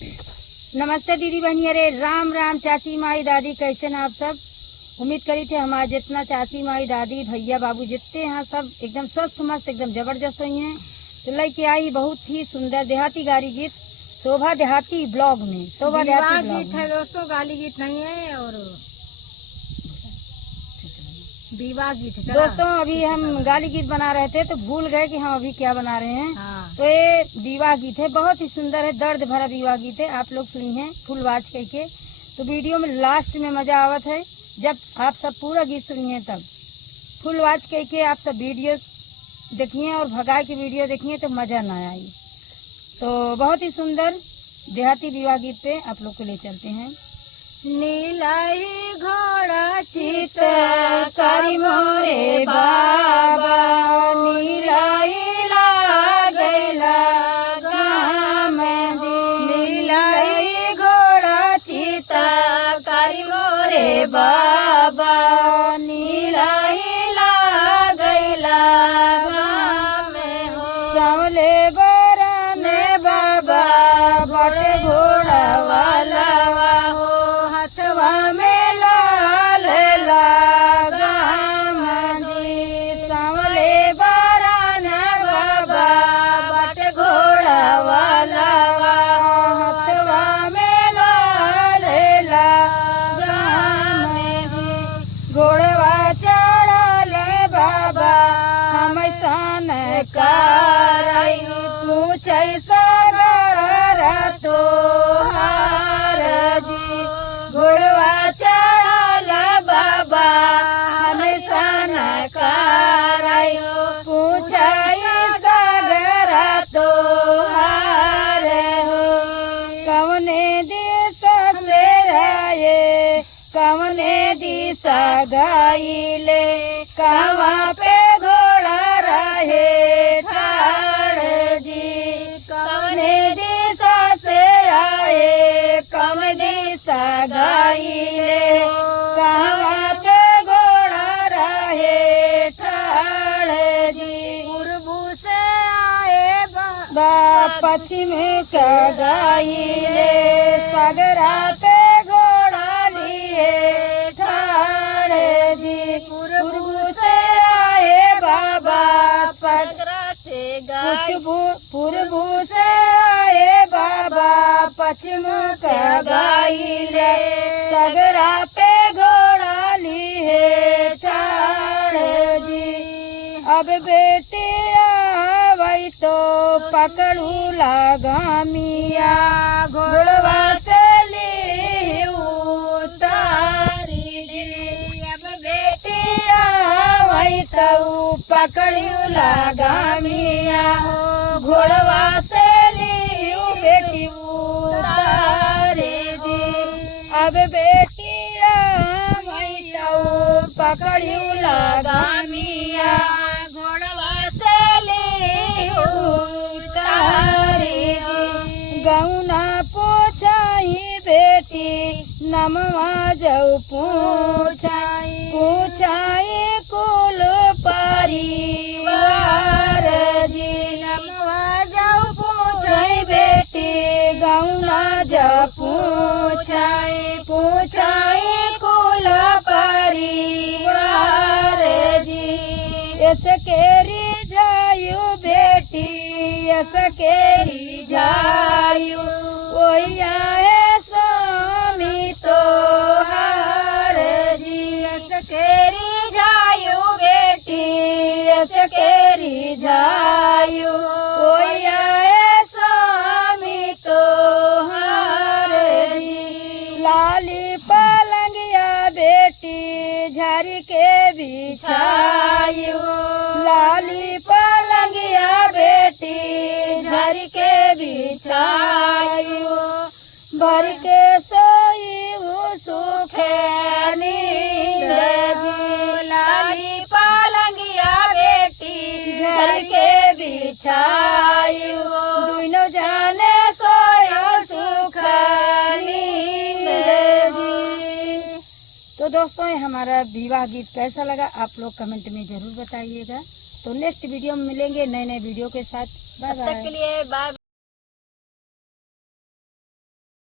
नमस्ते दीदी बहनी, अरे राम राम चाची माई दादी, कैसे ना आप सब। उम्मीद करी थे हमारे जितना चाची माई दादी भैया बाबू जितने हैं सब एकदम स्वस्थ मस्त एकदम जबरदस्त हुई हैं। तो लेके आई बहुत ही सुंदर देहाती गाली गीत शोभा देहाती ब्लॉग में। शोभा देहाती गीत है दोस्तों, गाली गीत नहीं है और विवाह गीत है। दोस्तों अभी हम गाली गीत बना रहे थे तो भूल गए कि हम अभी क्या बना रहे हैं। हाँ। तो ये विवाह गीत है, बहुत ही सुंदर है, दर्द भरा विवाह गीत है। आप लोग सुनी है फुल आवाज करके। तो वीडियो में लास्ट में मजा आवत है जब आप सब पूरा गीत सुनिए, तब फुल आवाज करके आप सब वीडियो देखिए और भगाई की वीडियो देखिए तो मजा ना आई। तो बहुत ही सुंदर देहाती विवाह गीत पे आप लोग को ले चलते हैं। नीलाई घोड़ा चित करी मोरे बाबा, नीलाई लागैला गाम दी, नीलाई घोड़ा चित करी मोरे बाबा, नीलाई लागैला गाम हो, सावले बराने बाबा बटे घोड़ा वाला में लाल लगाम दी, सावले बारान बाबा बट घोड़ा वाला हथवा में लाल लगाम दी, घोड़वा चढ़ल बाबा हम सन कराई पूछै सगर तोहार जी। घोड़वा चढ़ल बाबा हम सन करायो, पूछाई सागर तोहार हो, कवने दिशा से आए कवने दिशा गाइले, कहाँ पे घोड़ा रहे ठाड़ जी, कवने दिशा से आए कम दिशा गाइले, कहाँ पे घोड़ा रहे ठाड़ जी, पूर्व से आए पश्चिम का गाइले, सागरा पे घोड़ा लिए ठाड़ जी। पूर्व से आए बाबा सागरा से पूर्व से आए बाबा पश्चिम का गाइले, सागरा पे घोड़ा लिए ठाड़ जी, अब बेटी आवई तो पकड़ू लगामिया, घोड़वा से ली उतारी जी, अब बेटी आवई तो पकड़ू लगामिया, घोड़वा से ली बेटी उतारी जी, अब बेटी आवई तो पकड़ू लगामिया, घोड़वा से ली उतारी जी, गौना पूछाई बेटी नमवा जाऊ पूछाई कुल परिवार जी, नमवा जाऊ पूछाई बेटी, गौना जा पूछाई कुल परिवार जी, केरी जायु बेटी केरी जायु ओया है स्वामी तो हार जी, केरी जायु बेटी, केरी जायु ओया है स्वामी तो हार जी, लाली पलंगिया बेटी झारी के बिछायु, लाली पलंगिया बेटी झर के बिछायु, भर के सोई सुख नींद जी, लाली पलंगिया बेटी झर के बिछायु, दुनो जाने सोयो सुख नींद जी। तो दोस्तों हमारा विवाह गीत कैसा लगा आप लोग कमेंट में जरूर बताइएगा। तो नेक्स्ट वीडियो में मिलेंगे नए नए वीडियो के साथ। बाय तब तक बाय। के लिए बाय।